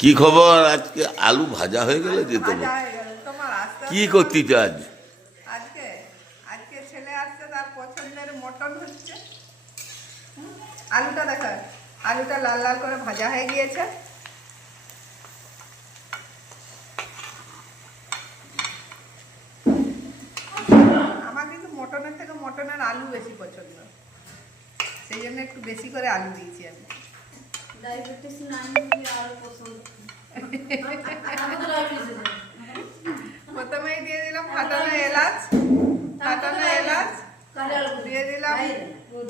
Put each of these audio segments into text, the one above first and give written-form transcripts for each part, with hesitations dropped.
কি খবর? আজকে আলু ভাজা হয়ে গেল যে তোমার। ভাজা হয়ে গেল তোমার আস্তে কি আস্তে করতেছ আজ? আজকে আজকে ছেলে আসছে, তার পছন্দের মটন হচ্ছে। আলুটা দেখা, আলুটা লাল লাল করে ভাজা হয়ে গিয়েছে। আমার কিন্তু মটনের থেকে মটনের আলু বেশি পছন্দ, সেই জন্য একটু বেশি করে আলু দিয়েছি আমি। ডায়াবেটিস নাই আর পছন্দ। প্রথমেই দিয়ে দিলাম ফাটানো এলাচ, দিয়ে দিলাম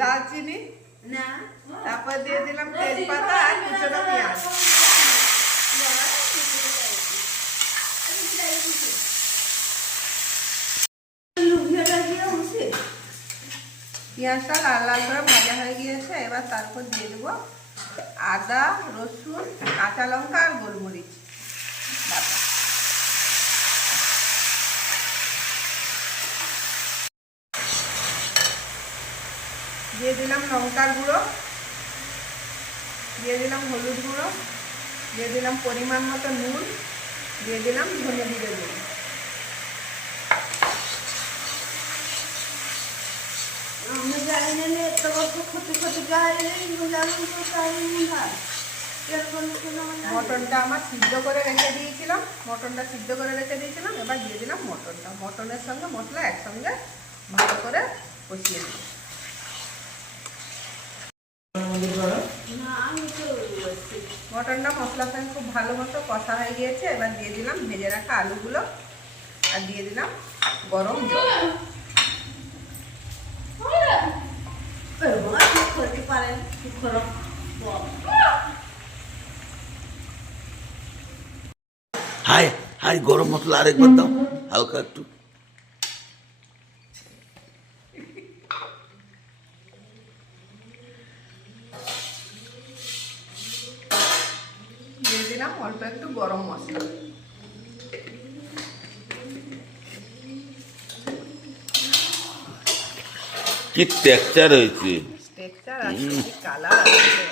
দারচিনি, তারপর দিয়ে দিলাম তেজপাতা আর কুচনো পেঁয়াজ। পেঁয়াজটা লাল লাল করে ভাজা হয়ে গিয়েছে, এবার তারপর দিয়ে দেবো আদা, রসুন, কাঁচা লঙ্কা আর গোলমরিচ বাটা। দিয়ে দিলাম লঙ্কার গুঁড়ো, দিয়ে দিলাম হলুদ গুঁড়ো, দিয়ে দিলাম পরিমাণ মতো নুন, দিয়ে দিলাম ধনে জিরে গুঁড়ো। মটনটা আমার সিদ্ধ করে রেখে দিয়েছিলাম, এবার দিয়ে দিলাম মটনটা। মটনের সঙ্গে মশলা একসঙ্গে ভালো করে কষিয়ে দিই। মটনটা মশলার সঙ্গে খুব ভালো মতো কষা হয়ে গিয়েছে, এবার দিয়ে দিলাম ভেজে রাখা আলুগুলো আর দিয়ে দিলাম গরম জল। হাই হাই, গরম মশলা আরেকবার দাও, হালকা একটু। দিয়ে দিলাম অল্প একটু গরম মশলা। কি টেক্সচার হয়েছে! টেক্সচার আর কালার আছে।